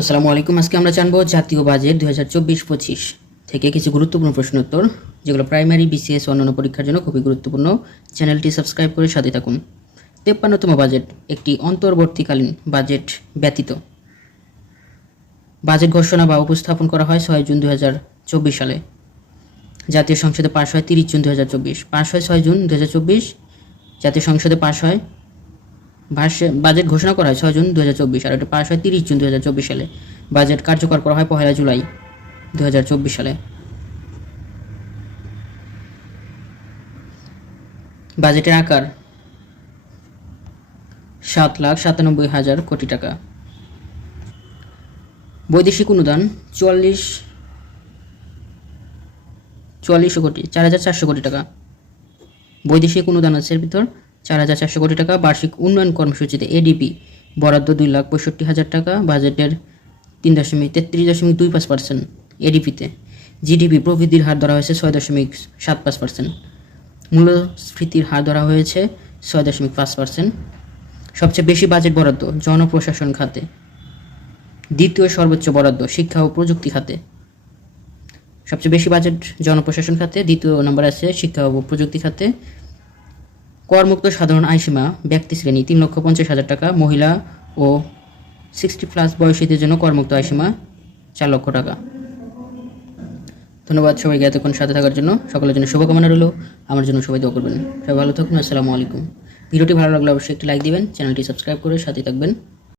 আসসালামু আলাইকুম। আজকে আমরা জানবো জাতীয় বাজেট 2024-25 থেকে কিছু গুরুত্বপূর্ণ প্রশ্ন উত্তর, যেগুলো প্রাইমারি, বিসিএস ও অন্যান্য পরীক্ষার জন্য খুবই গুরুত্বপূর্ণ। চ্যানেলটি সাবস্ক্রাইব করে সাথে থাকুন। 53তম বাজেট একটি অন্তর্বর্তীকালীন বাজেট ব্যতীত বাজেট ঘোষণা বা উপস্থাপন করা হয় 6 জুন 2024 সালে। জাতীয় সংসদে পাশ হয় 30 জুন 2024, পাশ হয় 6 জুন 2024। জাতীয় সংসদে পাশ হয় বাজেট ঘোষণা করা হয় 6 জুন 2024, আর এটা পাশ হয় 30 জুন 2024 সালে। বাজেট কার্যকর করা হয় 1 জুলাই 2024 সালে। বাজেটের আকার 7,97,000 কোটি টাকা। বৈদেশিক অনুদান 4,400 কোটি টাকা। বৈদেশিক অনুদান আছে এর ভিতর 4,400 কোটি টাকা। বার্ষিক উন্নয়ন কর্মসূচিতে এডিপি বরাদ্দ 2,65,000 টাকা। বাজেটের 3.33.25% এডিপিতে। জিডিপি প্রবৃদ্ধির হার ধরা হয়েছে 6.75%। মূল্যস্ফীতির হার ধরা হয়েছে 6.5%। সবচেয়ে বেশি বাজেট বরাদ্দ জনপ্রশাসন খাতে। দ্বিতীয় সর্বোচ্চ বরাদ্দ শিক্ষা ও প্রযুক্তি খাতে। সবচেয়ে বেশি বাজেট জনপ্রশাসন খাতে, দ্বিতীয় নম্বর আছে শিক্ষা ও প্রযুক্তি খাতে। করমুক্ত সাধারণ আয়সীমা ব্যক্তি শ্রেণী 3,50,000 টাকা। মহিলা ও 60+ বয়সীদের জন্য করমুক্ত আয়সীমা 4 লক্ষ টাকা। ধন্যবাদ সবাইকে এতক্ষণ সাথে থাকার জন্য। সকলের জন্য শুভকামনা রইল। আমার জন্য সবাই দোয়া করবেন। সবাই ভালো থাকুন। আসসালামু আলাইকুম। ভিডিওটি ভালো লাগলে অবশ্যই একটি লাইক দিবেন, চ্যানেলটি সাবস্ক্রাইব করে সাথে থাকবেন।